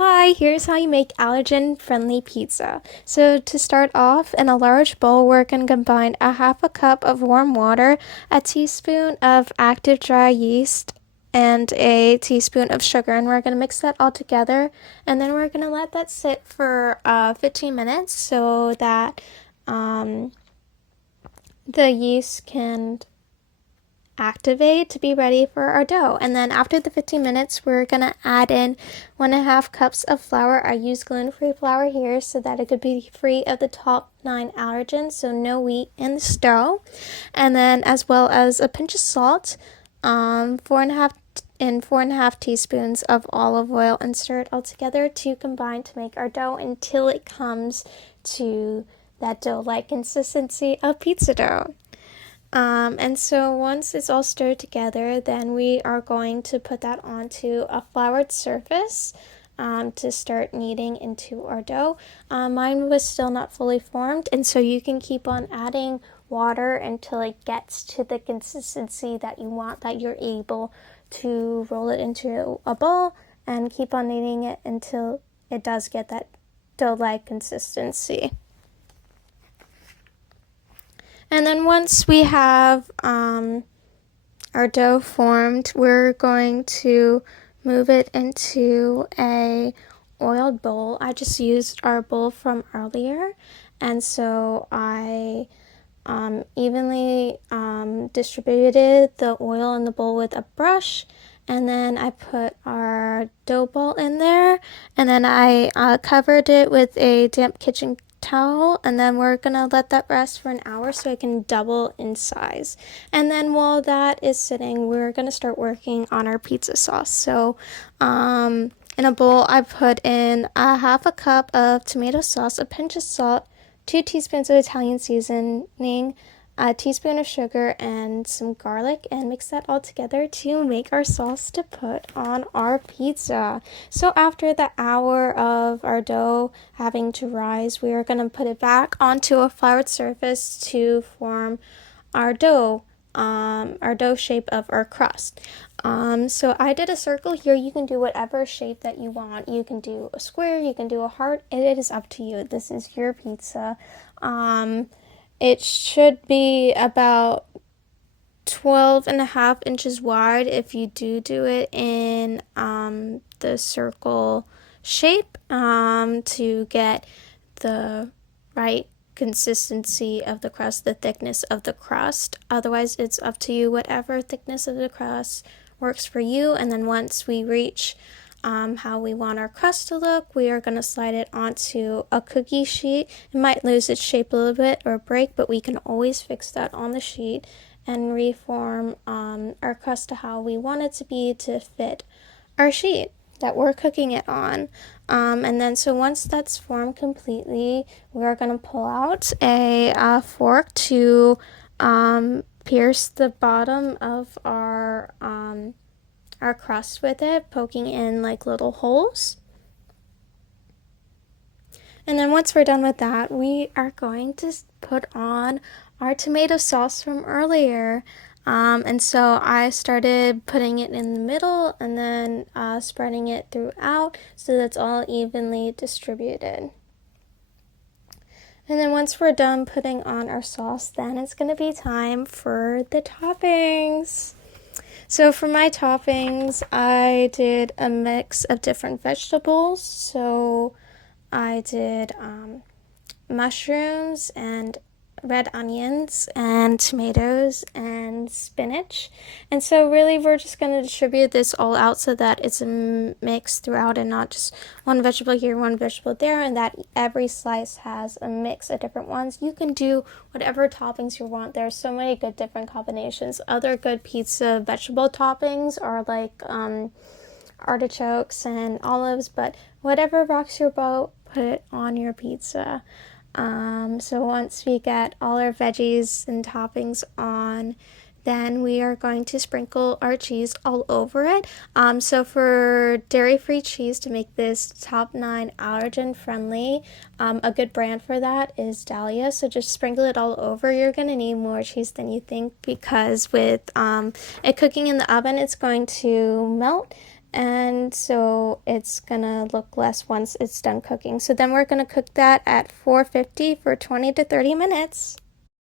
Hi, here's how you make allergen-friendly pizza. So to start off, in a large bowl, we're going to combine a half a cup of warm water, a teaspoon of active dry yeast, and a teaspoon of sugar. And we're going to mix that all together. And then we're going to let that sit for 15 minutes so that the yeast can activate to be ready for our dough. And then after the 15 minutes, we're gonna add in 1.5 cups of flour. I use gluten-free flour here so that it could be free of the top 9 allergens, so no wheat in the dough. And then as well as a pinch of salt, 4.5 teaspoons of olive oil, and stir it all together to combine to make our dough until it comes to that dough-like consistency of pizza dough. And so once it's all stirred together, then we are going to put that onto a floured surface to start kneading into our dough. Mine was still not fully formed, and so you can keep on adding water until it gets to the consistency that you want, that you're able to roll it into a ball and keep on kneading it until it does get that dough-like consistency. And then once we have our dough formed, we're going to move it into a oiled bowl. I just used our bowl from earlier, and so I evenly distributed the oil in the bowl with a brush, and then I put our dough ball in there, and then I covered it with a damp kitchen towel, and then we're gonna let that rest for an hour so it can double in size. And then while that is sitting, we're gonna start working on our pizza sauce. So in a bowl, I put in a half a cup of tomato sauce, a pinch of salt, 2 teaspoons of Italian seasoning, a teaspoon of sugar, and some garlic, and mix that all together to make our sauce to put on our pizza. So after the hour of our dough having to rise, we are going to put it back onto a floured surface to form our dough shape of our crust. So I did a circle here. You can do whatever shape that you want. You can do a square, you can do a heart. It is up to you. This is your pizza. It should be about 12.5 inches wide if you do it in the circle shape to get the right consistency of the crust, the thickness of the crust. Otherwise, it's up to you, whatever thickness of the crust works for you. And then once we reach how we want our crust to look, we are going to slide it onto a cookie sheet. It might lose its shape a little bit or break, but we can always fix that on the sheet and reform our crust to how we want it to be to fit our sheet that we're cooking it on. And then so once that's formed completely, we're going to pull out a fork to pierce the bottom of our crust with it, poking in like little holes. And then once we're done with that, we are going to put on our tomato sauce from earlier. And so I started putting it in the middle and then spreading it throughout so that's all evenly distributed. And then once we're done putting on our sauce, then it's going to be time for the toppings. So for my toppings, I did a mix of different vegetables. So I did mushrooms and red onions and tomatoes and spinach. And so really we're just going to distribute this all out so that it's a mix throughout and not just one vegetable here, one vegetable there, and that every slice has a mix of different ones. You can do whatever toppings you want. There's so many good different combinations. Other good pizza vegetable toppings are like artichokes and olives, but whatever rocks your boat, put it on your pizza. So once we get all our veggies and toppings on, then we are going to sprinkle our cheese all over it. So for dairy-free cheese, to make this top 9 allergen friendly, a good brand for that is Dahlia. So just sprinkle it all over. You're going to need more cheese than you think because with it cooking in the oven, it's going to melt and so it's gonna look less once it's done cooking. So then we're gonna cook that at 450 for 20 to 30 minutes.